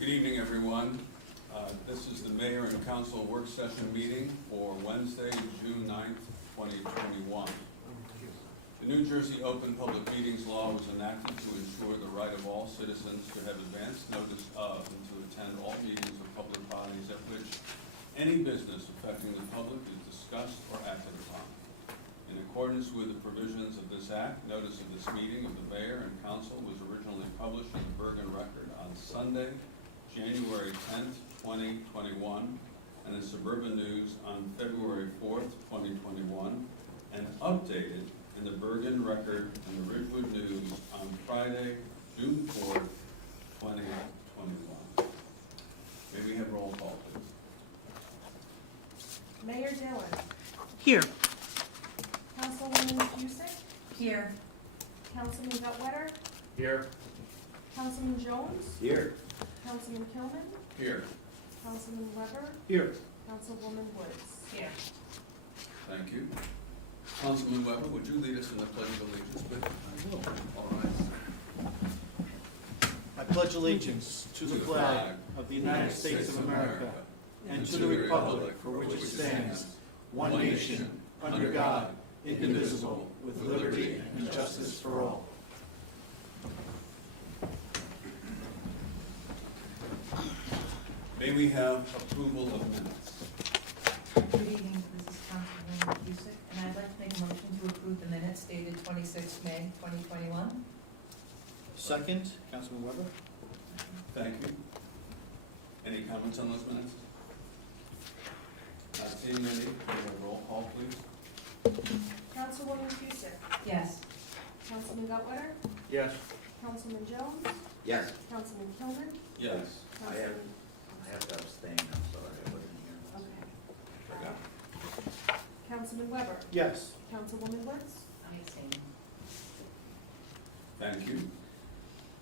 Good evening, everyone. This is the Mayor and Council Work Session meeting for Wednesday, June 9th, 2021. The New Jersey Open Public Meetings Law was enacted to ensure the right of all citizens to have advance notice of and to attend all meetings of public bodies at which any business affecting the public is discussed or acted upon. In accordance with the provisions of this act, notice of this meeting of the Mayor and Council was originally published in the Bergen Record on Sunday, January 10th, 2021, and the Suburban News on February 4th, 2021, and updated in the Bergen Record and the Ridgewood News on Friday, June 4th, 2021. May we have roll call, please? Mayor Dillon. Here. Councilwoman Cusick. Here. Councilman Gutwetter. Here. Councilman Jones. Here. Councilman Kilman. Here. Councilman Weber. Here. Councilwoman Woods. Here. Thank you. Councilman Weber, would you lead us in the Pledge of Allegiance, please? I will. All right. I pledge allegiance to the flag of the United States of America and to the republic for which it stands, one nation, under God, indivisible, with liberty and justice for all. May we have approval of minutes? Good evening, this is Councilwoman Cusick, and I'd like to make a motion to approve the minutes dated 26 May 2021. Second, Councilman Weber. Thank you. Any comments on those minutes? Not seeing any, may we have roll call, please? Councilwoman Cusick. Yes. Councilman Gutwetter. Yes. Councilman Jones. Yes, Councilman Kilman. Yes. I have to abstain, I'm sorry, I wasn't here. Okay. Forgot. Councilman Weber. Yes. Councilwoman Woods. I'm abstaining. Thank you.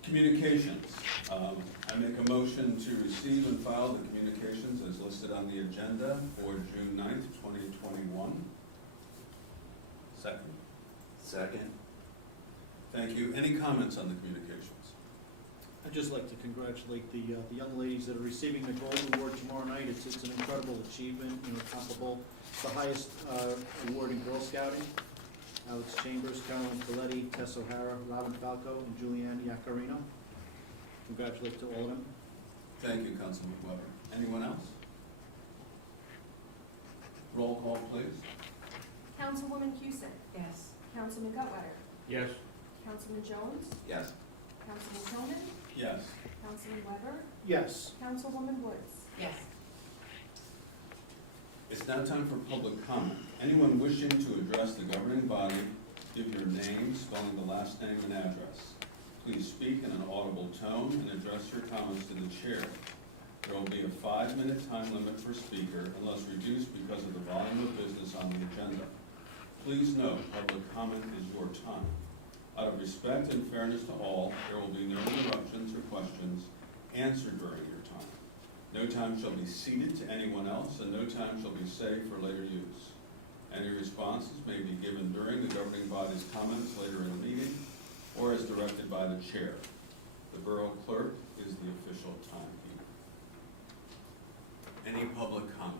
Communications. I make a motion to receive and file the communications as listed on the agenda for June 9th, 2021. Second. Second? Thank you. Any comments on the communications? I'd just like to congratulate the young ladies that are receiving the Gold Award tomorrow night. It's an incredible achievement, comparable. It's the highest award in Girl Scouting. Alex Chambers, Carolyn Coletti, Tess O'Hara, Robin Falco, and Julianne Iaccarino. Congratulations to all of them. Thank you, Councilman Weber. Anyone else? Roll call, please. Councilwoman Cusick. Yes. Councilman Gutwetter. Yes. Councilman Jones. Yes. Councilman Kilman. Yes. Councilman Weber. Yes. Councilwoman Woods. Yes. It's now time for public comment. Anyone wishing to address the governing body, give your name, spelling the last name and address. Please speak in an audible tone and address your comments to the chair. There will be a 5-minute time limit per speaker unless reduced because of the volume of business on the agenda. Please note, public comment is your time. Out of respect and fairness to all, there will be no interruptions or questions answered during your time. No time shall be ceded to anyone else, and no time shall be saved for later use. Any responses may be given during the governing body's comments later in the meeting, or as directed by the chair. The Borough Clerk is the official timekeeper. Any public comment?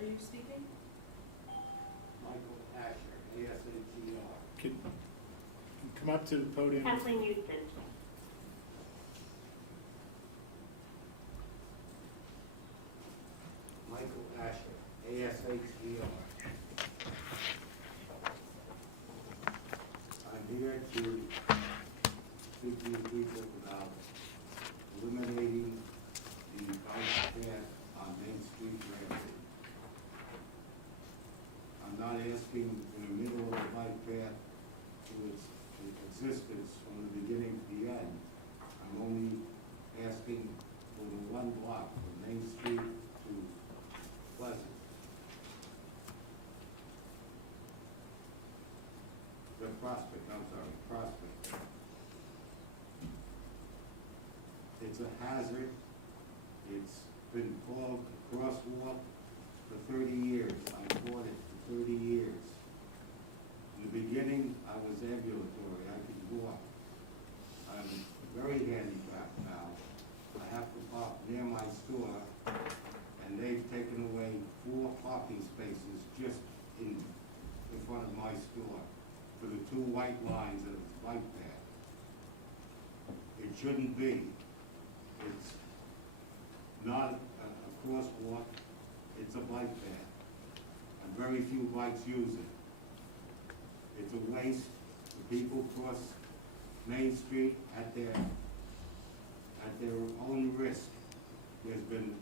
Are you speaking? Michael Asher, ASATR. Could come up to the podium. Kathleen Houston. Michael Asher, ASATR. I'm here to speak to you people about eliminating the bike path on Main Street, Ramsey. I'm not asking in the middle of the bike path to its existence from the beginning to the end. I'm only asking for the one block from Main Street to Pleasant. The Prospect, I'm sorry, Prospect. It's a hazard. It's been called a crosswalk for 30 years. I fought it for 30 years. In the beginning, I was ambulatory. I could walk. I'm two white lines and it's bike path. It shouldn't be. It's not a crosswalk, it's a bike path. And very few bikes use it. It's a waste. The people cross Main Street at their own risk. There's been,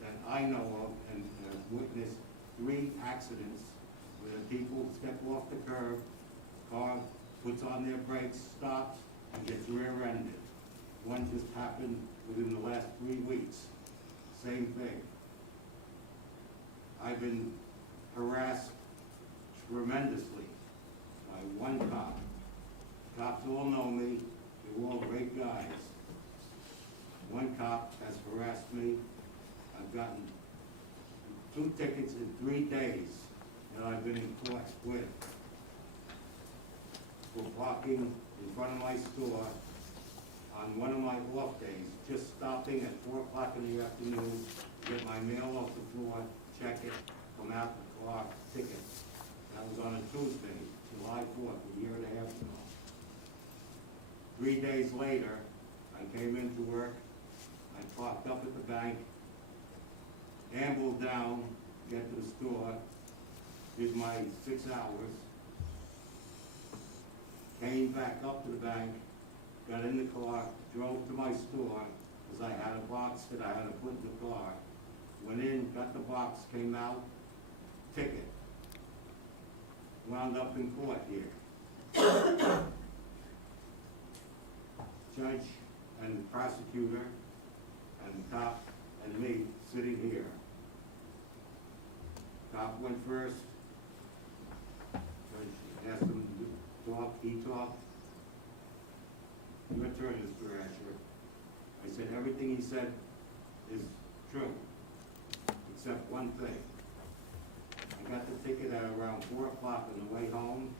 that I know of, and witnessed 3 accidents where the people step off the curb, car puts on their brakes, stops, and gets rear-ended. One just happened within the last 3 weeks. Same thing. I've been harassed tremendously by one cop. Cops all know me, they're all great guys. One cop has harassed me. I've gotten 2 tickets in 3 days that I've been in court with for parking in front of my store on one of my off days, just stopping at 4 o'clock in the afternoon, get my mail off the floor, check it, come out the car, ticket. That was on a Tuesday, July 4th, a year and a half ago. 3 days later, I came into work, I parked up at the bank, ambled down, get to the store, did my 6 hours, came back up to the bank, got in the car, drove to my store, because I had a box that I had to put in the car, went in, got the box, came out, ticket. Wound up in court here. Judge and the prosecutor and the cop and me sitting here. Cop went first. Judge asked him to talk, he talked. Your turn, Mr. Asher. I said everything he said is true, except one thing. I got the ticket at around 4 o'clock on the way home.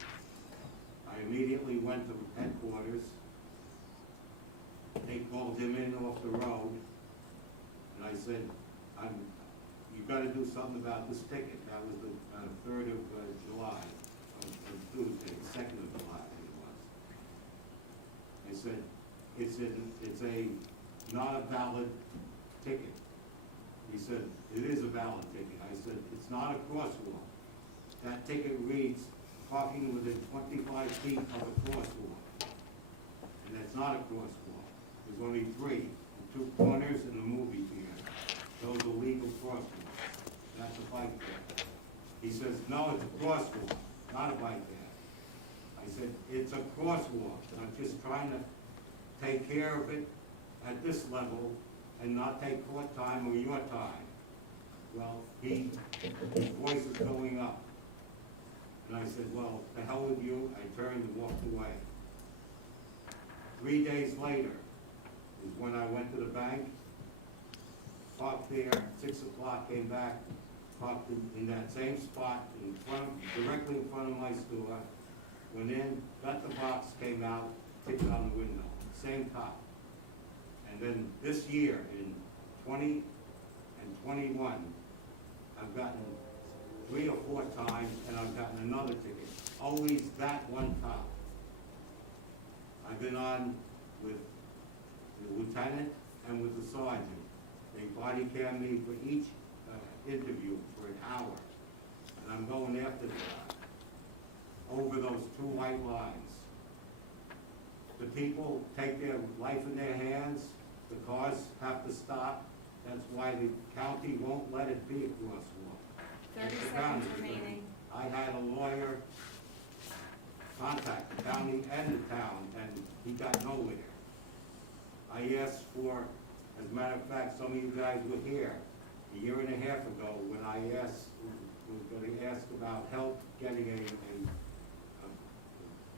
I immediately went to headquarters. They called him in off the road, and I said, you gotta do something about this ticket. That was the 3rd of July, of Tuesday, the 2nd of July, I think it was. I said, it's a not a valid ticket. He said, it is a valid ticket. I said, it's not a crosswalk. That ticket reads parking within 25 feet of a crosswalk. And that's not a crosswalk. There's only 3, the 2 corners and the movie theater. Those are legal crosswalks. That's a bike path. He says, no, it's a crosswalk, not a bike path. I said, it's a crosswalk. I'm just trying to take care of it at this level and not take court time or your time. Well, his voice is going up. And I said, well, the hell with you. I turned and walked away. 3 days later is when I went to the bank, parked there, 6 o'clock, came back, parked in that same spot in front, directly in front of my store, went in, got the box, came out, ticket on the window, same cop. And then this year, in 20 and 21, I've gotten 3 or 4 times, and I've gotten another ticket. Always that one cop. I've been on with the lieutenant and with the sergeant. They body cam me for each interview for an hour. And I'm going after the guy over those 2 white lines. The people take their life in their hands. The cars have to stop. That's why the county won't let it be a crosswalk. 30 It's the seconds county. remaining. I had a lawyer contact the county and the town, and he got nowhere. I asked for, as a matter of fact, some of you guys were here a year and a half ago when I was going to ask about help getting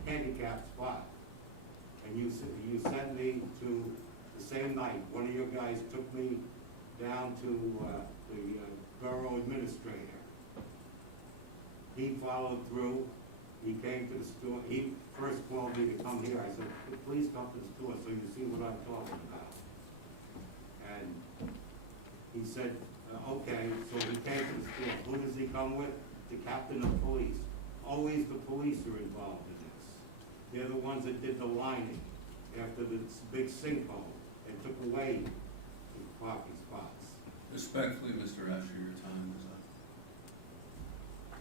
a handicapped spot. And you sent me to the same night. One of your guys took me down to the borough administrator. He followed through. He came to the store. He first called me to come here. I said, please come to the store so you see what I'm talking about. And he said, okay. So he came to the store. Who does he come with? The captain of police. Always the police are involved in this. They're the ones that did the lining after the big sinkhole and took away the parking spots. Respectfully, Mr. Asher, your time is up.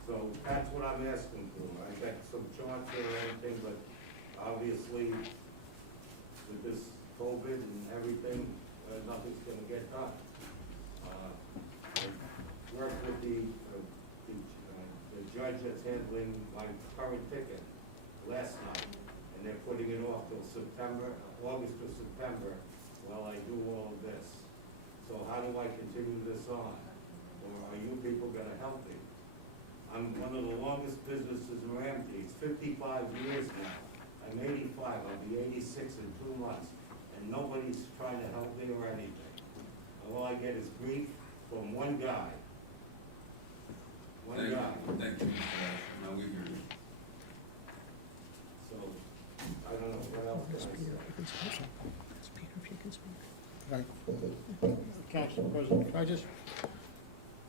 So that's what I'm asking for. I got some charts or anything, but obviously with this COVID and everything, nothing's gonna get done. I worked with the judge that's handling my current ticket last night, and they're putting it off till September, August to September, while I do all of this. So how do I continue this on? Or are you people gonna help me? I'm one of the longest businesses in Ramsey. It's 55 years now. I'm 85, I'll be 86 in 2 months, and nobody's trying to help me or anything. All I get is grief from one guy. One Thank guy. you, thank you, Mr. Asher. Now we hear you. So, I don't know, what else can I say? Council President, can I just,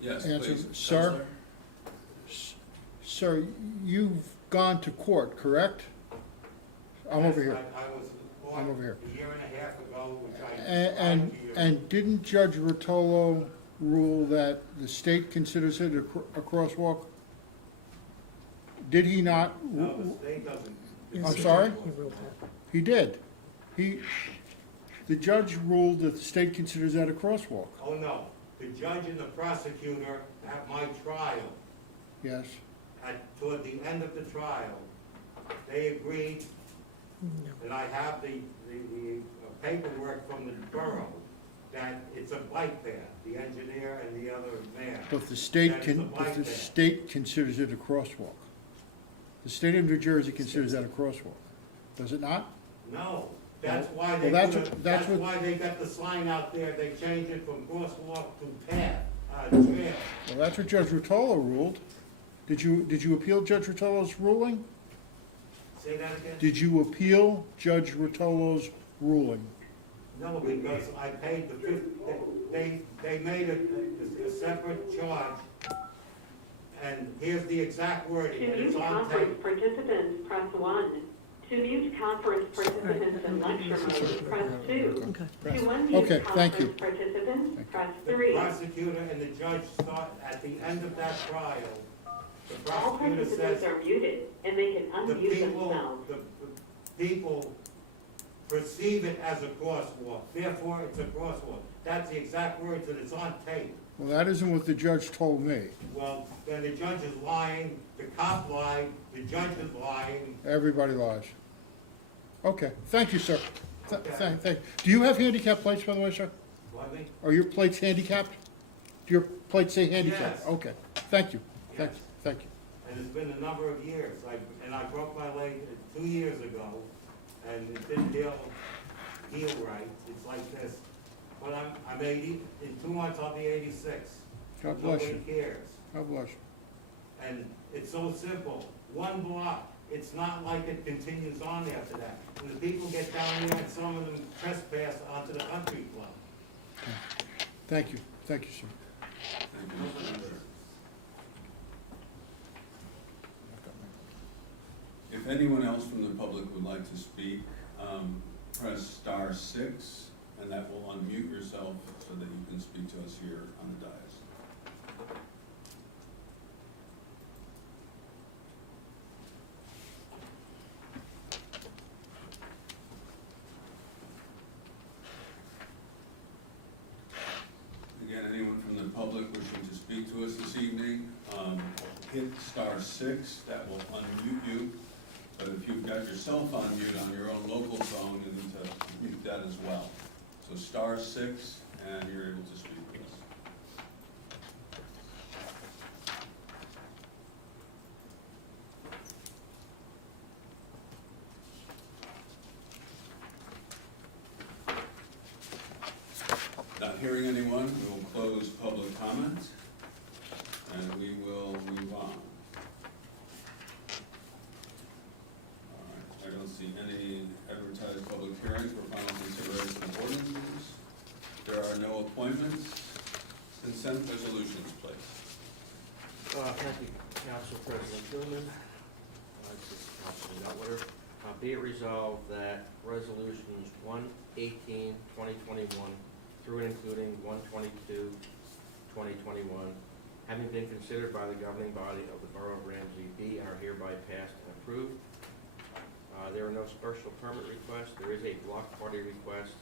Yes, Answer, please. sir? Counselor? sir, you've gone to court, correct? I'm over here. I was I'm born over here. a year and a half ago, which I And, described to you. and didn't Judge Rotolo rule that the state considers it a crosswalk? Did he not? No, the state doesn't. I'm sorry? He did. The judge ruled that the state considers that a crosswalk. Oh, no. The judge and the prosecutor at my trial, Yes. toward the end of the trial, they agreed, and I have the paperwork from the borough, that it's a bike path, the engineer and the other man. But the state That it's a bike but the path. state considers it a crosswalk. The state of New Jersey considers that a crosswalk. Does it not? No, that's Well, why they, that's put a- what- that's that's what- why they got the sign out there, they changed it from crosswalk to path, trail. Well, that's what Judge Rotolo ruled. Did you appeal Judge Rotolo's ruling? Say that again? Did you appeal Judge Rotolo's ruling? No, because I paid the they made a separate charge, and here's the exact wording, To and it's mute on conference tape. participants, press 1. To mute conference participants in lecture mode, press 2. To unmute Okay, thank you. conference participants, press The 3. prosecutor and the judge thought, at the end of that trial, the All prosecutor participants says, are muted, and they can the unmute themselves. people perceive it as a crosswalk, therefore it's a crosswalk. That's the exact words, and it's on tape. Well, that isn't what the judge told me. Well, then the judge is lying, the cop lied, the judge is lying. Everybody lies. Okay, thank you, sir. Okay. Thank. Do you have handicap plates, by the way, sir? What, me? Are your plates handicapped? Do your plates say handicap? Yes. Okay, thank you, Yes. thank you. And it's been a number of years. I broke my leg 2 years ago, and it didn't heal right. It's like this. But I'm 80, in 2 months I'll be 86. God bless you. Nobody cares. God bless you. And it's so simple. 1 block. It's not like it continues on after that. And the people get down there and some of them trespass onto the country club. Thank you, sir. Thank you, Mr. Asher. If anyone else from the public would like to speak, press *6, and that will unmute yourself so that you can speak to us here on the dais. Again, anyone from the public wishing to speak to us this evening, hit *6, that will unmute you. But if you've got your cell phone mute on your own local phone, you need to mute that as well. So *6, and you're able to speak with us. Not hearing anyone, we will close public comment, and we will move on. All right, I don't see any advertised public hearings for final consideration of ordinances. There are no appointments. Consent resolutions, please. Thank you, Council President Gilman. This is Councilman Butler. Be it resolved that resolutions 1/18/2021 through and including 1/22/2021, having been considered by the governing body of the Borough of Ramsey, be and are hereby passed and approved. There are no special permit requests. There is a block party request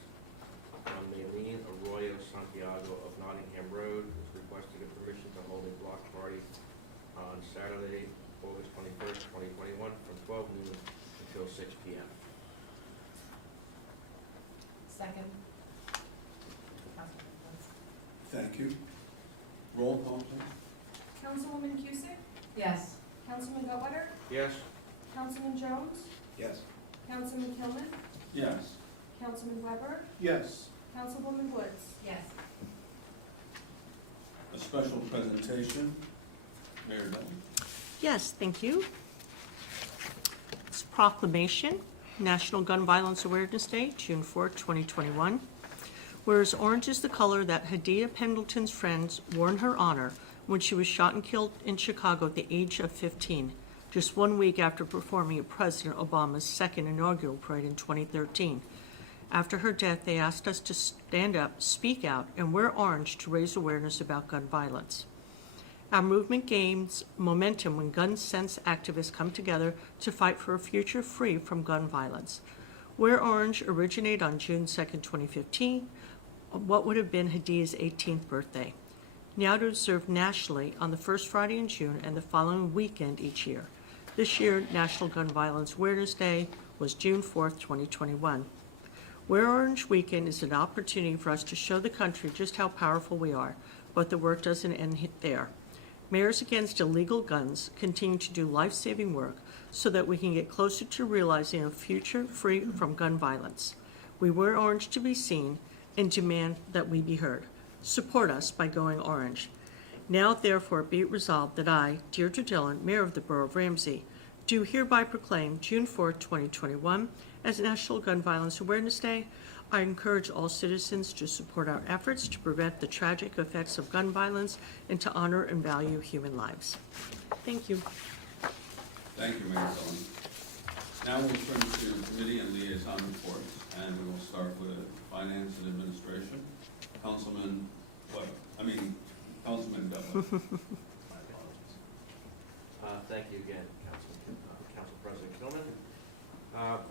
from Maylene Arroyo Santiago of Nottingham Road, who's requesting a permission to hold a block party on Saturday, August 21st, 2021, from 12 noon until 6 p.m. Second. Councilman Woods. Thank you. Roll call, please. Councilwoman Cusick? Yes. Councilman Goodweiler? Yes? Councilman Jones? Yes. Councilman Tillman? Yes. Councilman Weber? Yes. Councilwoman Woods? Yes. A special presentation. Mayor Dillon. Yes, thank you. It's proclamation, National Gun Violence Awareness Day, June 4, 2021. Whereas orange is the color that Hadia Pendleton's friends wore in her honor when she was shot and killed in Chicago at the age of 15, just 1 week after performing at President Obama's second inaugural parade in 2013. After her death, they asked us to stand up, speak out, and wear orange to raise awareness about gun violence. Our movement gains momentum when gun sense activists come together to fight for a future free from gun violence. Wear Orange originated on June 2, 2015, what would have been Hadia's 18th birthday, now to observe nationally on the first Friday in June and the following weekend each year. This year, National Gun Violence Awareness Day was June 4, 2021. Wear Orange Weekend is an opportunity for us to show the country just how powerful we are, but the work doesn't end there. Mayors Against Illegal Guns continue to do life-saving work so that we can get closer to realizing a future free from gun violence. We wear orange to be seen and demand that we be heard. Support us by going orange. Now, therefore, be it resolved that I, Deirdre Dillon, Mayor of the Borough of Ramsey, do hereby proclaim June 4, 2021 as National Gun Violence Awareness Day. I encourage all citizens to support our efforts to prevent the tragic effects of gun violence and to honor and value human lives. Thank you. Thank you, Mayor Dillon. Now we'll turn to committee and liaison reports, and we will start with Finance and Administration. Councilman Goodweiler. My apologies. Thank you again, Council President Tillman.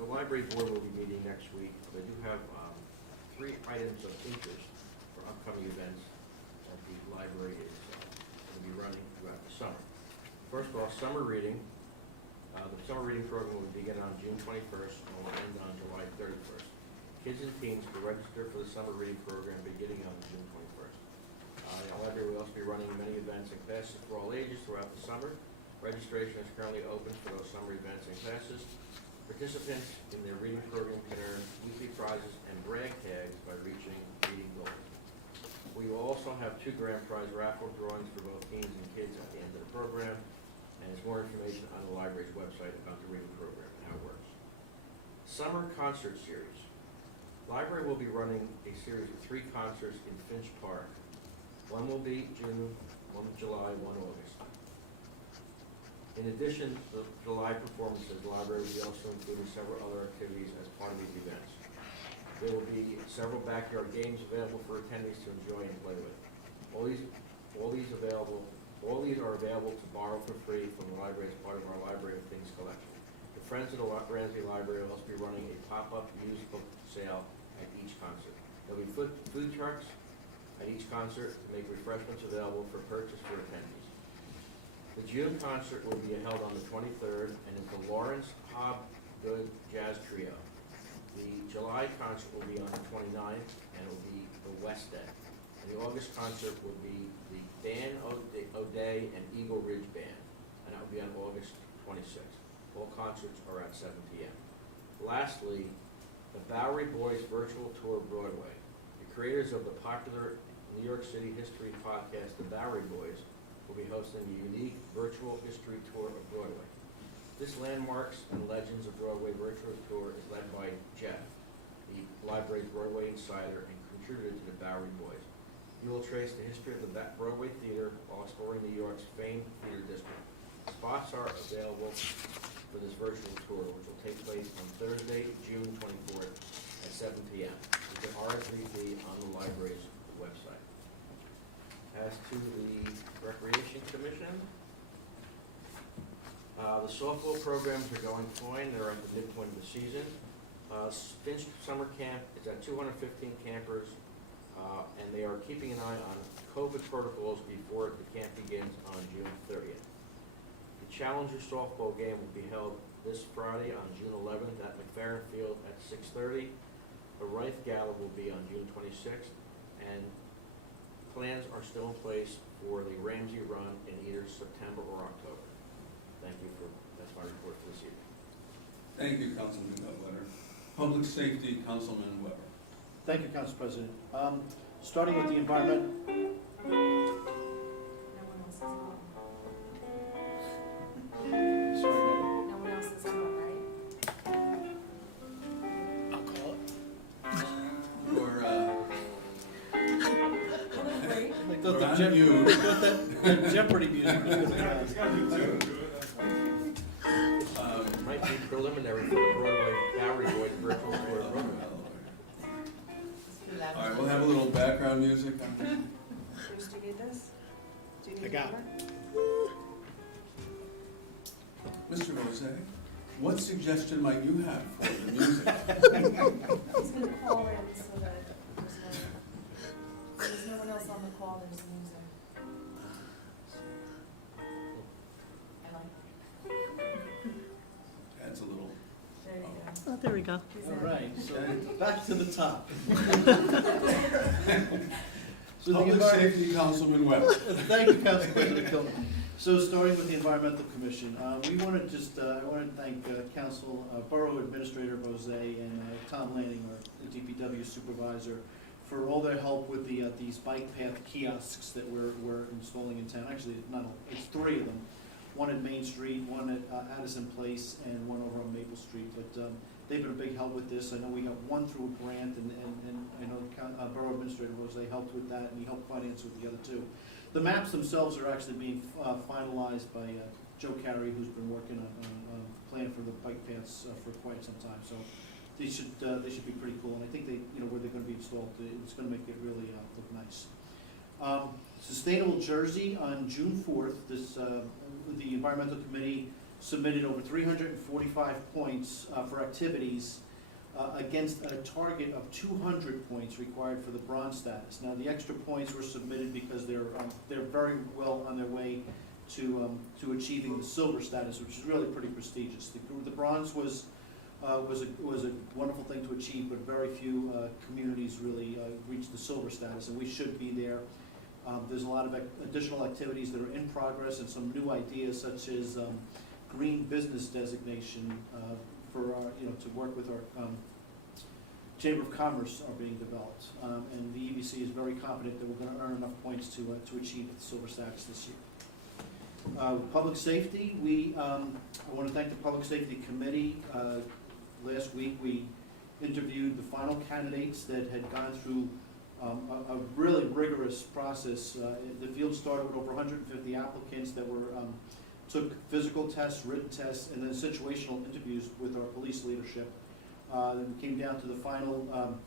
The library board will be meeting next week. They do have 3 items of interest for upcoming events that the library is going to be running throughout the summer. First of all, summer reading. The summer reading program will begin on June 21st and will end on July 31st. Kids and teens can register for the summer reading program beginning on June 21st. The library will also be running many events and classes for all ages throughout the summer. Registration is currently open for those summer events and classes. Participants in their reading program can earn weekly prizes and brag tags by reaching reading goals. We will also have 2 grand prize raffle drawings for both teens and kids at the end of the program, and there's more information on the library's website about the reading program and how it works. Summer concert series. Library will be running a series of 3 concerts in Finch Park. One will be June, 1 July, 1 August. In addition to the live performances, the library will be also including several other activities as part of these events. There will be several backyard games available for attendees to enjoy and play with. All these are available to borrow for free from the library as part of our Library of Things collection. The Friends of the Ramsey Library will also be running a pop-up used book sale at each concert. There will be food trucks at each concert to make refreshments available for purchase for attendees. The June concert will be held on the 23rd and is the Lawrence Hobgood Jazz Trio. The July concert will be on the 29th and it will be the West End. And the August concert will be the Dan O'Day and Eagle Ridge Band, and that will be on August 26th. All concerts are at 7 p.m. Lastly, the Bowery Boys Virtual Tour Broadway. The creators of the popular New York City history podcast, The Bowery Boys, will be hosting a unique virtual history tour of Broadway. This Landmarks and Legends of Broadway virtual tour is led by Jeff, the library's Broadway insider and contributor to the Bowery Boys. You will trace the history of the Broadway Theater while exploring New York's famed theater district. Spots are available for this virtual tour, which will take place on Thursday, June 24th at 7 p.m. You can RSVP on the library's website. As to the Recreation Commission, the softball programs are going fine. They're at the midpoint of the season. Finch Summer Camp is at 215 campers, and they are keeping an eye on COVID protocols before the camp begins on June 30th. The Challenger softball game will be held this Friday on June 11th at McFerrin Field at 6:30. The Rife Gala will be on June 26th, and plans are still in place for the Ramsey Run in either September or October. Thank you that's my report for this evening. Thank you, Councilman Goodwin. Public Safety, Councilman Weber. Thank you, Council President. Starting with the environment, No one else is on. sorry, No one else is on, right? I'll call it. Your, Great. I thought We're the on Jeopardy, you. I thought that Jeopardy music was gonna be Might be preliminary for the Broadway Bowery Boys virtual tour program. all right, we'll have a little background music. Bruce, do you need this? Do you need I got it. Mr. Rose, what suggestion might you have for the music? He's gonna call in so that there's no one else on the call, there's music. I like it. That's a little, There you go. Oh, there we go. He's All in. right, so back to the top. So the Public environment. Safety, Councilman Weber. Thank you, Council President Kilman. So starting with the Environmental Commission, we want to just, I want to thank Council, Borough Administrator Bose and Tom Lanning, our DPW Supervisor, for all their help with these bike path kiosks that we're installing in town. Actually, it's 3 of them. One at Main Street, one at Addison Place, and one over on Maple Street. But they've been a big help with this. I know we got one through a grant, and I know Borough Administrator Bose helped with that, and he helped finance with the other 2. The maps themselves are actually being finalized by Joe Carey, who's been working on plan for the bike paths for quite some time. So they should be pretty cool, and I think where they're going to be installed, it's going to make it really look nice. Sustainable Jersey on June 4th. The Environmental Committee submitted over 345 points for activities against a target of 200 points required for the bronze status. Now, the extra points were submitted because they're very well on their way to achieving the silver status, which is really pretty prestigious. The bronze was a wonderful thing to achieve, but very few communities really reached the silver status, and we should be there. There's a lot of additional activities that are in progress and some new ideas, such as green business designation for our, to work with our Chamber of Commerce are being developed, and the EBC is very confident that we're going to earn enough points to achieve the silver status this year. Public safety, I want to thank the Public Safety Committee. Last week we interviewed the final candidates that had gone through a really rigorous process. The field started with over 150 applicants that took physical tests, written tests, and then situational interviews with our police leadership. Then we came down to the final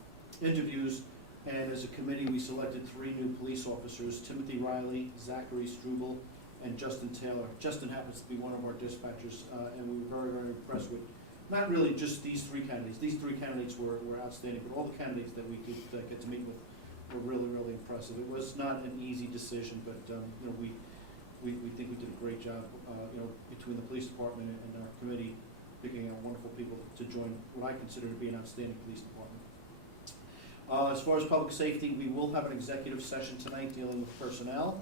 interviews, and as a committee we selected 3 new police officers: Timothy Riley, Zachary Struble, and Justin Taylor. Justin happens to be one of our dispatchers, and we were very, very impressed with not really just these 3 candidates. These 3 candidates were outstanding, but all the candidates that we could get to meet with were really, really impressive. It was not an easy decision, but we think we did a great job, between the police department and our committee, picking out wonderful people to join what I consider to be an outstanding police department. As far as public safety, we will have an executive session tonight dealing with personnel.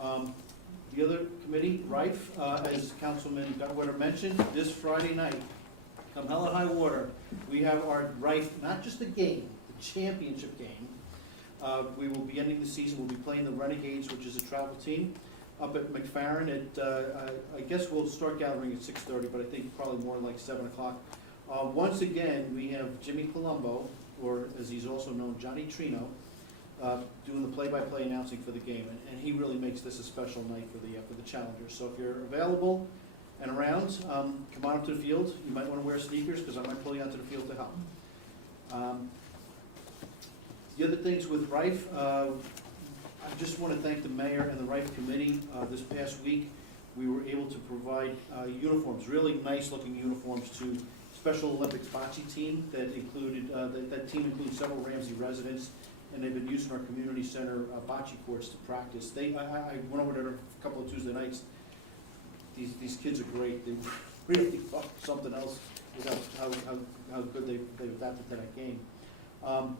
The other committee, Rife, as Councilman Gutwetter mentioned, this Friday night, come hell or high water, we have our Rife, not just the game, the championship game. We will be ending the season, we'll be playing the Renegades, which is a travel team, up at McFerrin at, I guess we'll start gathering at 6:30, but I think probably more like 7 o'clock. Once again, we have Jimmy Colombo, or as he's also known, Johnny Trino, doing the play-by-play announcing for the game, and he really makes this a special night for the Challengers. So if you're available, and around, come on up to the field. You might want to wear sneakers, because I might pull you onto the field to help. The other things with Rife, I just want to thank the mayor and the Rife committee. This past week, we were able to provide uniforms, really nice-looking uniforms to Special Olympics bocce team that included, that team includes several Ramsey residents, and they've been using our community center bocce courts to practice. I went over there a couple of Tuesday nights. These kids are great. They really are something else without how good they've adapted to that game.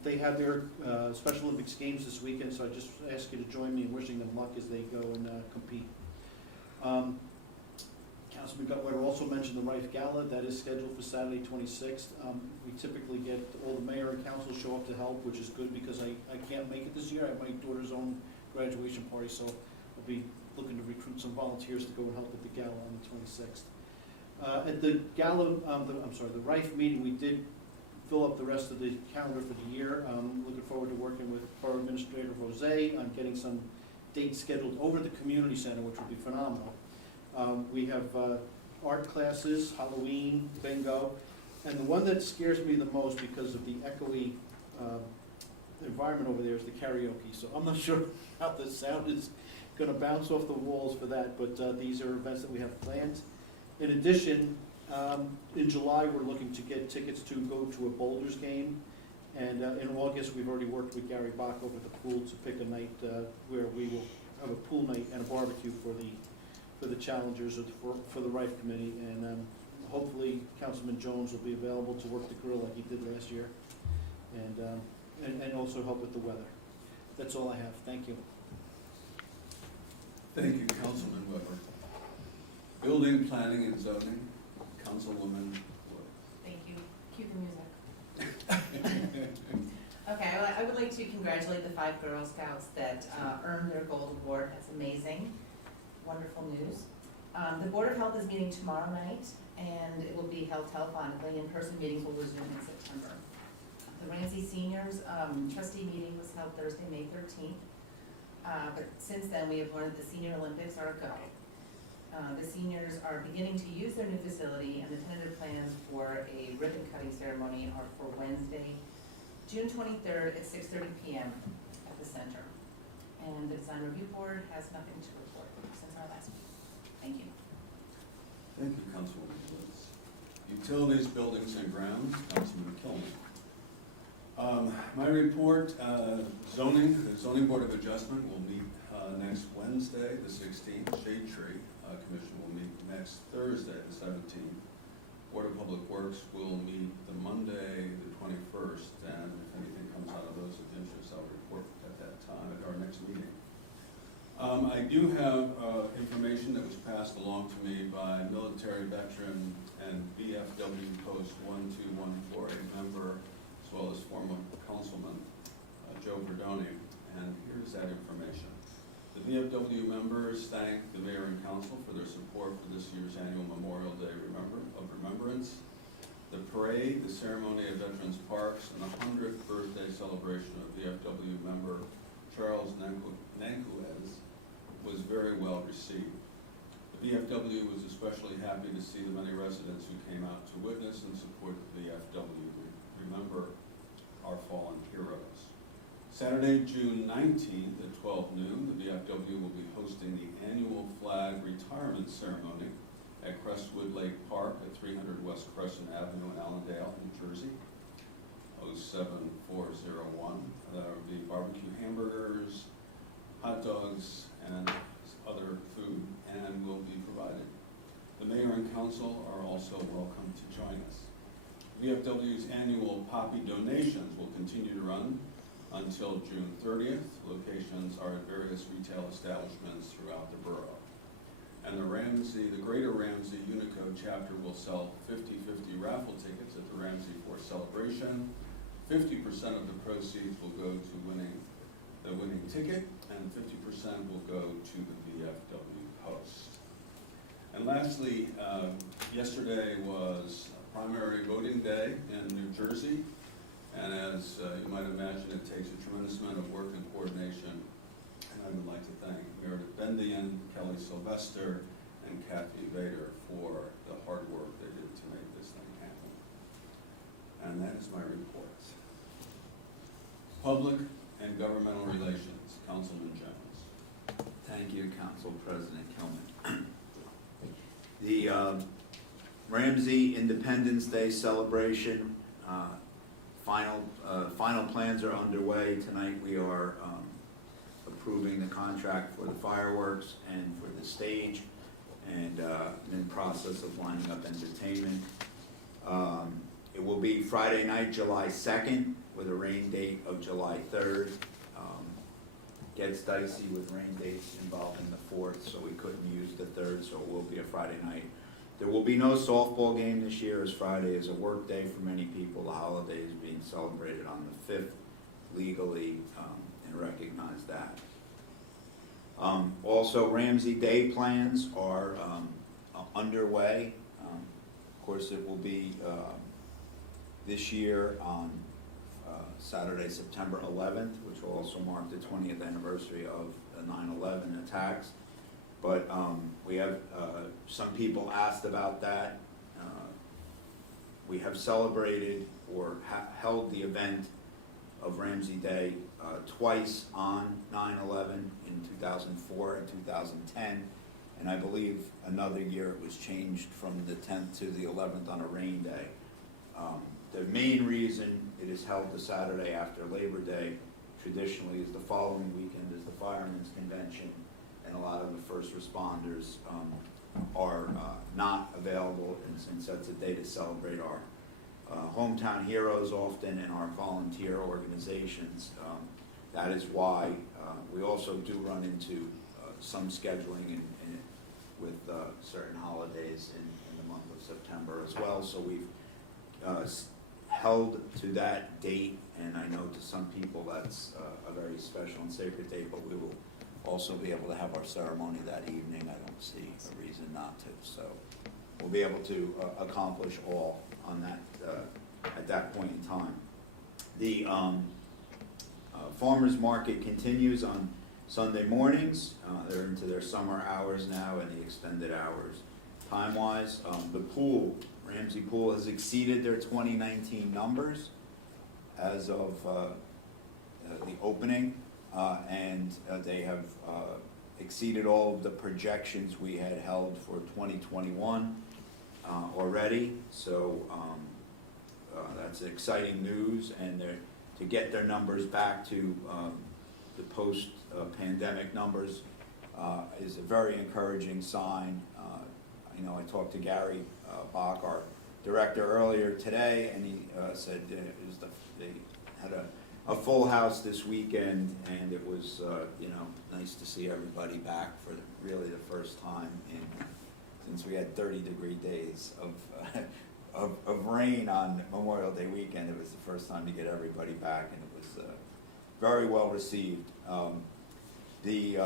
They have their Special Olympics games this weekend, so I just ask you to join me in wishing them luck as they go and compete. Councilman Gutwetter also mentioned the Rife Gala. That is scheduled for Saturday, 26th. We typically get all the mayor and council show up to help, which is good because I can't make it this year. I have my daughter's own graduation party, so I'll be looking to recruit some volunteers to go and help with the gala on the 26th. At the gala, the Rife meeting, we did fill up the rest of the calendar for the year. Looking forward to working with Borough Administrator Rose on getting some dates scheduled over at the community center, which would be phenomenal. We have art classes, Halloween, bingo, and the one that scares me the most because of the echoey environment over there is the karaoke. So I'm not sure how the sound is going to bounce off the walls for that, but these are events that we have planned. In addition, in July, we're looking to get tickets to go to a Boulders game, and in August, we've already worked with Gary Bach over at the pool to pick a night where we will have a pool night and a barbecue for the challengers for the Rife Committee, and hopefully Councilman Jones will be available to work the grill like he did last year, and also help with the weather. That's all I have. Thank you. Thank you, Councilman Weber. Building, Planning, and Zoning, Councilwoman Wood. Thank you. Cue the music. Okay, I would like to congratulate the 5 Girl Scouts that earned their gold award. That's amazing. Wonderful news. The Board of Health is meeting tomorrow night, and it will be held telephonically. In-person meetings will resume in September. The Ramsey Seniors trustee meeting was held Thursday, May 13th. But since then, we have learned the Senior Olympics are a go. The seniors are beginning to use their new facility, and the tentative plans for a ribbon-cutting ceremony are for Wednesday, June 23rd at 6:30 p.m. at the center. And the Design Review Board has nothing to report since our last meeting. Thank you. Thank you, Councilwoman Woods. Utilities, Buildings, and Grounds, Councilman Kilman. My report, the Zoning Board of Adjustment will meet next Wednesday, the 16th. Shade Tree Commission will meet next Thursday, the 17th. Board of Public Works will meet the Monday, the 21st, and if anything comes out of those of interest, I'll report at that time at our next meeting. I do have information that was passed along to me by military veteran and BFW Post 1214, a member as well as former councilman Joe Verdoni, and here's that information. The VFW members thank the mayor and council for their support for this year's annual Memorial Day of Remembrance, the parade, the ceremony at Veterans Parks, and the 100th birthday celebration of VFW member Charles Nanquez was very well received. The VFW was especially happy to see the many residents who came out to witness and support the VFW. Remember our fallen heroes. Saturday, June 19th at 12 noon, the VFW will be hosting the annual flag retirement ceremony at Crestwood Lake Park at 300 West Crescent Avenue in Allendale, New Jersey, 07401. There will be barbecue hamburgers, hot dogs, and other food, and will be provided. The mayor and council are also welcome to join us. VFW's annual poppy donations will continue to run until June 30th. Locations are at various retail establishments throughout the borough. And the Greater Ramsey Unico chapter will sell 50-50 raffle tickets at the Ramsey 4th celebration. 50% of the proceeds will go to the winning ticket, and 50% will go to the VFW host. And lastly, yesterday was primary voting day in New Jersey. And as you might imagine, it takes a tremendous amount of work and coordination. And I would like to thank Meredith Bendian, Kelly Sylvester, and Kathy Vader for the hard work they did to make this thing happen. And that is my reports. Public and governmental relations, Councilman Jones. Thank you, Council President Kilman. The Ramsey Independence Day celebration, final plans are underway. Tonight we are approving the contract for the fireworks and for the stage, and in the process of lining up entertainment. It will be Friday night, July 2nd, with a rain date of July 3rd. Gets dicey with rain dates involving the 4th, so we couldn't use the 3rd, so it will be a Friday night. There will be no softball game this year, as Friday is a work day for many people. The holiday is being celebrated on the 5th legally, and recognize that. Also, Ramsey Day plans are underway. Of course, it will be this year on Saturday, September 11th, which will also mark the 20th anniversary of the 9/11 attacks. But we have, some people asked about that. We have celebrated or held the event of Ramsey Day twice on 9/11 in 2004 and 2010. And I believe another year it was changed from the 10th to the 11th on a rain day. The main reason it is held the Saturday after Labor Day traditionally is the following weekend is the Firemen's Convention, and a lot of the first responders are not available, and since that's a day to celebrate our hometown heroes often and our volunteer organizations. That is why we also do run into some scheduling with certain holidays in the month of September as well. So we've held to that date, and I know to some people that's a very special and sacred date, but we will also be able to have our ceremony that evening. I don't see a reason not to. So we'll be able to accomplish all on that at that point in time. The farmers market continues on Sunday mornings. They're into their summer hours now and the extended hours. Time-wise, the pool, Ramsey Pool, has exceeded their 2019 numbers as of the opening, and they have exceeded all of the projections we had held for 2021 already. So that's exciting news, and to get their numbers back to the post-pandemic numbers is a very encouraging sign. You know, I talked to Gary Bach, our director, earlier today, and he said they had a full house this weekend, and it was you know, nice to see everybody back for really the first time since we had 30-degree days of rain on Memorial Day weekend. It was the first time to get everybody back, and it was very well received. The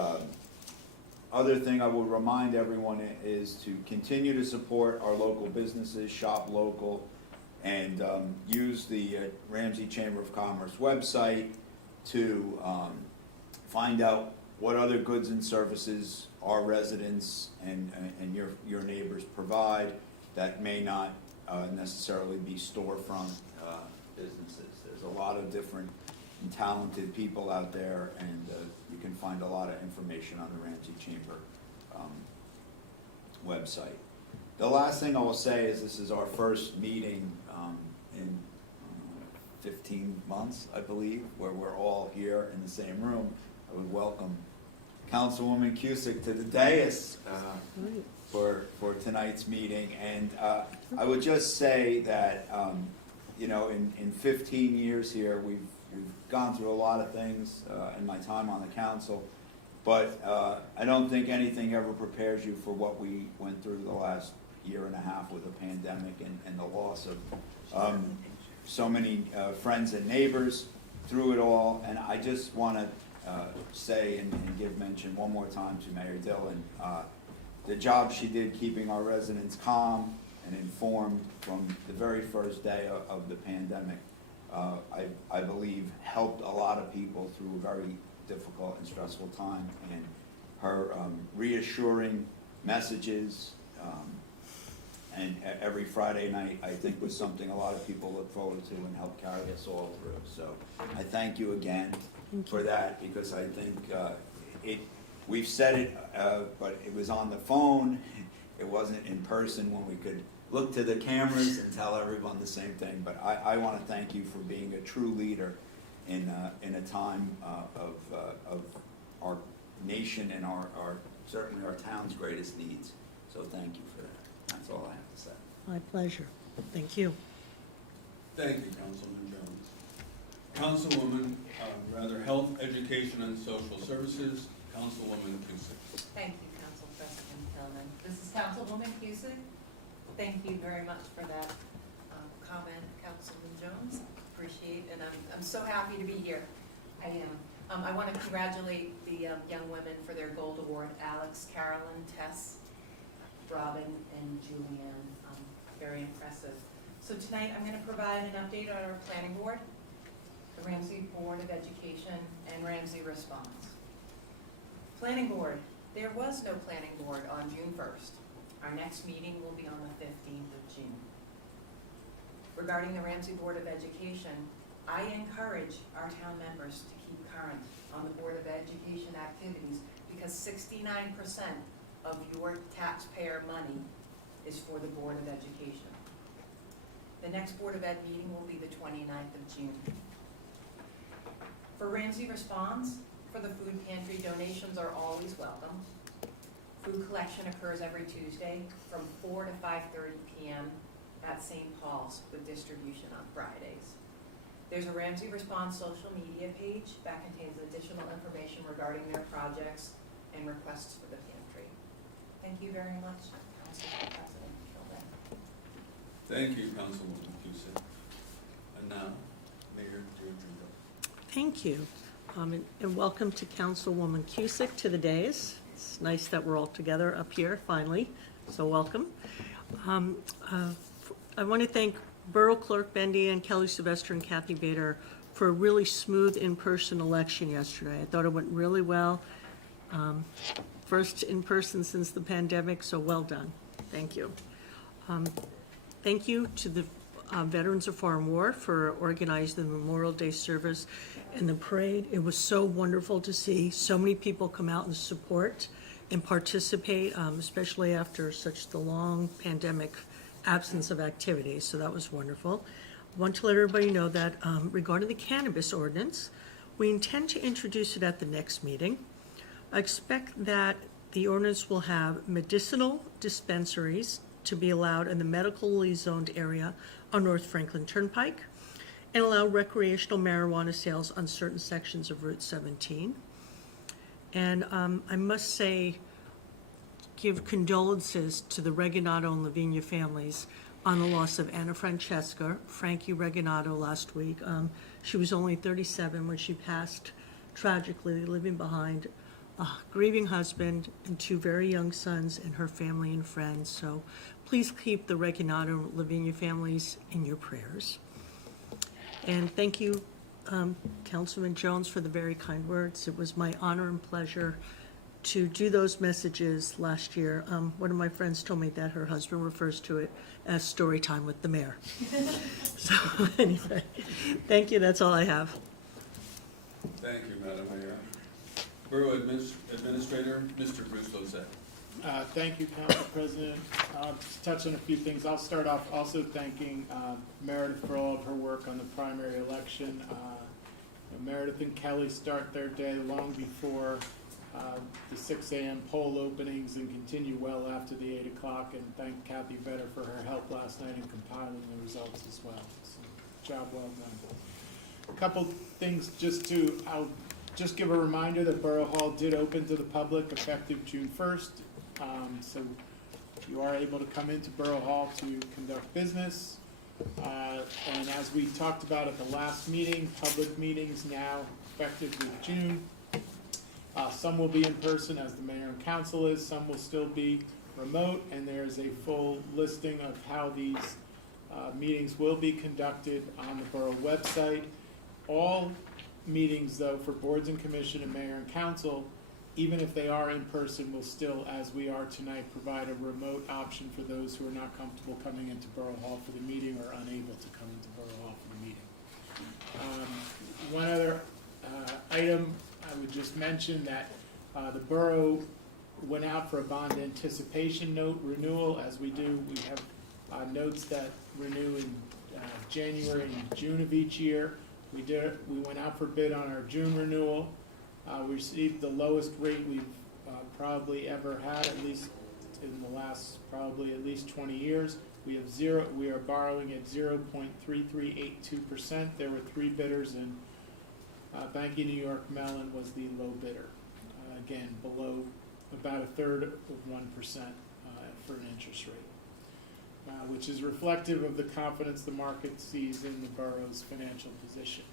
other thing I will remind everyone is to continue to support our local businesses, shop local, and use the Ramsey Chamber of Commerce website to find out what other goods and services our residents and your neighbors provide that may not necessarily be storefront businesses. There's a lot of different and talented people out there, and you can find a lot of information on the Ramsey Chamber website. The last thing I will say is this is our first meeting in 15 months, I believe, where we're all here in the same room. I would welcome Councilwoman Cusick to the dais for tonight's meeting, and I would just say that you know, in 15 years here, we've gone through a lot of things in my time on the council, but I don't think anything ever prepares you for what we went through the last year and a half with the pandemic and the loss of so many friends and neighbors through it all. And I just want to say and give mention one more time to Mayor Dillon, the job she did keeping our residents calm and informed from the very first day of the pandemic. I believe helped a lot of people through a very difficult and stressful time, and her reassuring messages, and every Friday night, I think, was something a lot of people look forward to and help carry us all through. So I thank you again for that, because I think we've said it, but it was on the phone. It wasn't in person when we could look to the cameras and tell everyone the same thing. But I want to thank you for being a true leader in a time of our nation and certainly our town's greatest needs. So thank you for that. That's all I have to say. My pleasure. Thank you. Thank you, Councilman Jones. Councilwoman, Health, Education, and Social Services, Councilwoman Cusick. Thank you, Council President Hillman. This is Councilwoman Cusick. Thank you very much for that comment, Councilman Jones. Appreciate it, and I'm so happy to be here. I am. I want to congratulate the young women for their Gold Award, Alex, Carolyn, Tess, Robin, and Julianne. Very impressive. So tonight I'm going to provide an update on our planning board, the Ramsey Board of Education, and Ramsey Response. Planning board, there was no planning board on June 1st. Our next meeting will be on the 15th of June. Regarding the Ramsey Board of Education, I encourage our town members to keep current on the Board of Education activities, because 69% of your taxpayer money is for the Board of Education. The next Board of Ed meeting will be the 29th of June. For Ramsey Response, for the food pantry, donations are always welcome. Food collection occurs every Tuesday from 4 to 5:30 p.m. at St. Paul's, with distribution on Fridays. There's a Ramsey Response social media page that contains additional information regarding their projects and requests for the pantry. Thank you very much, Council President Kilden. Thank you, Councilwoman Cusick. And now, Mayor Giordano. Thank you. And welcome to Councilwoman Cusick to the dais. It's nice that we're all together up here finally, so welcome. I want to thank Borough Clerk Bendy and Kelly Sylvester and Kathy Bader for a really smooth in-person election yesterday. I thought it went really well. First in person since the pandemic, so well done. Thank you. Thank you to the Veterans of Foreign War for organizing the Memorial Day service and the parade. It was so wonderful to see so many people come out and support and participate, especially after such the long pandemic absence of activities, so that was wonderful. I want to let everybody know that regarding the cannabis ordinance, we intend to introduce it at the next meeting. I expect that the ordinance will have medicinal dispensaries to be allowed in the medically zoned area on North Franklin Turnpike, and allow recreational marijuana sales on certain sections of Route 17. And I must say, give condolences to the Reginato and Lavinia families on the loss of Anna Francesca, Frankie Reginato, last week. She was only 37 when she passed tragically, leaving behind a grieving husband and two very young sons and her family and friends. So please keep the Reginato and Lavinia families in your prayers. And thank you, Councilman Jones, for the very kind words. It was my honor and pleasure to do those messages last year. One of my friends told me that her husband refers to it as story time with the mayor. So anyway, thank you, that's all I have. Thank you, Madam Mayor. Borough Administrator, Mr. Bruce Lozette. Thank you, Council President. Just touch on a few things. I'll start off also thanking Meredith for all of her work on the primary election. Meredith and Kelly start their day long before the 6 a.m. poll openings and continue well after the 8 o'clock, and thank Kathy Vetter for her help last night in compiling the results as well. So, job well done. A couple things I'll just give a reminder that Borough Hall did open to the public effective June 1st. So you are able to come into Borough Hall to conduct business. And as we talked about at the last meeting, public meetings now effective with June. Some will be in person, as the mayor and council is. Some will still be remote, and there's a full listing of how these meetings will be conducted on the borough website. All meetings, though, for boards and commission and mayor and council even if they are in person, we'll still, as we are tonight, provide a remote option for those who are not comfortable coming into Borough Hall for the meeting or unable to come into Borough Hall for the meeting. One other item, I would just mention that the borough went out for a bond anticipation note renewal. As we do, we have notes that renew in January and June of each year. We went out for bid on our June renewal. We received the lowest rate we've probably ever had, at least in the last probably at least 20 years. We are borrowing at 0.3382%. There were 3 bidders, and Bank of New York Mellon was the low bidder. Again, below about 1/3 of 1% for an interest rate, which is reflective of the confidence the market sees in the borough's financial position.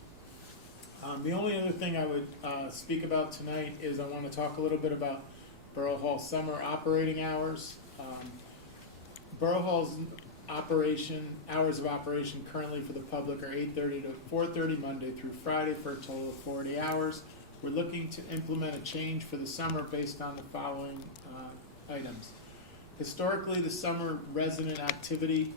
The only other thing I would speak about tonight is I want to talk a little bit about Borough Hall summer operating hours. Borough Hall's hours of operation currently for the public are 8:30 to 4:30 Monday through Friday for a total of 40 hours. We're looking to implement a change for the summer based on the following items. Historically, the summer resident activity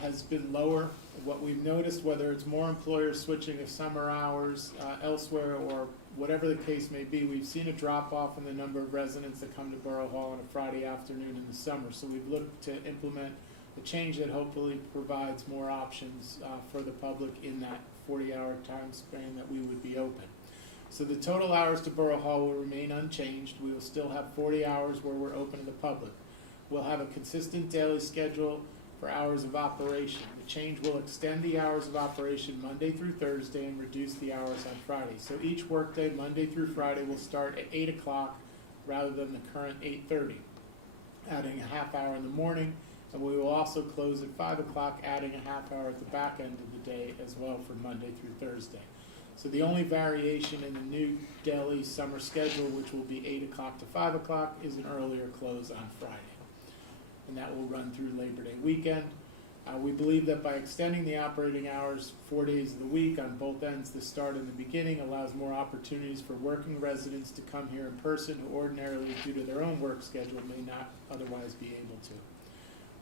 has been lower. What we've noticed, whether it's more employers switching to summer hours elsewhere or whatever the case may be, we've seen a drop off in the number of residents that come to Borough Hall on a Friday afternoon in the summer. So we've looked to implement a change that hopefully provides more options for the public in that 40-hour time span that we would be open. So the total hours to Borough Hall will remain unchanged. We will still have 40 hours where we're open to the public. We'll have a consistent daily schedule for hours of operation. The change will extend the hours of operation Monday through Thursday and reduce the hours on Friday. So each workday, Monday through Friday, will start at 8 o'clock rather than the current 8:30, adding a half hour in the morning, and we will also close at 5 o'clock, adding a half hour at the back end of the day as well for Monday through Thursday. So the only variation in the new daily summer schedule, which will be 8 o'clock to 5 o'clock, is an earlier close on Friday. And that will run through Labor Day weekend. We believe that by extending the operating hours 4 days of the week on both ends, the start and the beginning, allows more opportunities for working residents to come here in person who ordinarily, due to their own work schedule, may not otherwise be able to.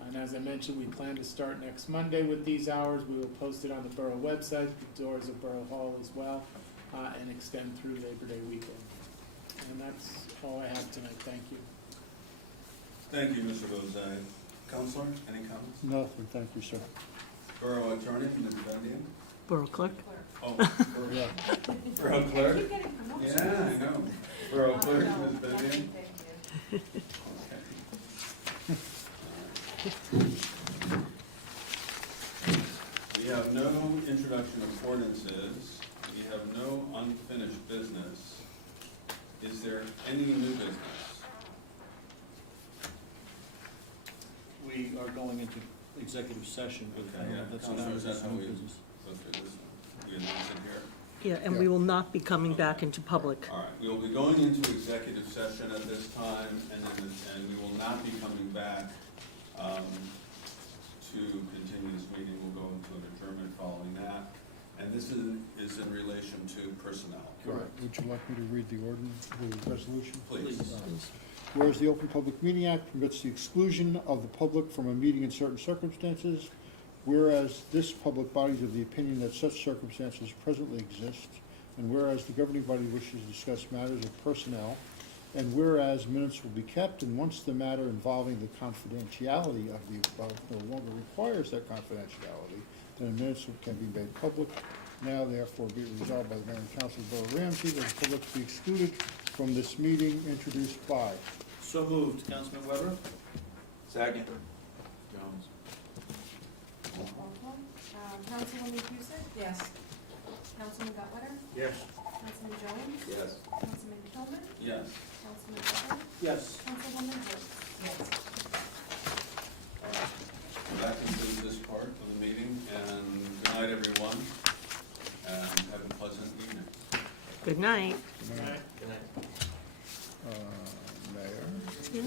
And as I mentioned, we plan to start next Monday with these hours. We will post it on the borough website, the doors of Borough Hall as well, and extend through Labor Day weekend. And that's all I have tonight. Thank you. Thank you, Mr. Bozai. Counselor, any comments? Nothing, thank you, sir. Borough Attorney, Ms. Bendian? Borough Clerk. Oh, Yeah. Borough Clerk? Keep getting promotions. Yeah, I know. Borough Clerk, No, Ms. Bendian? nothing, thank you. We have no introduction of ordinances. We have no unfinished business. Is there any new business? We are going into executive session, but Okay, yeah. that's Counselor, not is that how new we- business. Okay, we announce it here. Yeah, and we will not be coming back into public. All right, we will be going into executive session at this time, and we will not be coming back to continue this meeting. We'll go into an adjournment following that. And this is in relation to personnel. Correct. Would you like me to read the ordinance, the resolution? Please. Whereas the Open Public Meeting Act permits the exclusion of the public from a meeting in certain circumstances, whereas this public body is of the opinion that such circumstances presently exist, and whereas the governing body wishes to discuss matters of personnel, and whereas minutes will be kept, and once the matter involving the confidentiality of the above no longer requires that confidentiality, then the minutes can be made public. Now therefore be it resolved by the Mayor and Council of Borough of Ramsey that the public be excluded from this meeting, introduced by. So moved. Councilman Weber? Second. Jones. Roll call. Councilwoman Cusick? Yes. Councilman Gottlieb? Yes. Councilman Jones? Yes. Councilman Kilman? Yes. Councilman Butler? Yes. Councilwoman Wood? Yes. That concludes this part of the meeting, and good night, everyone, and have a pleasant evening. Good night. Good night. Mayor? Yeah.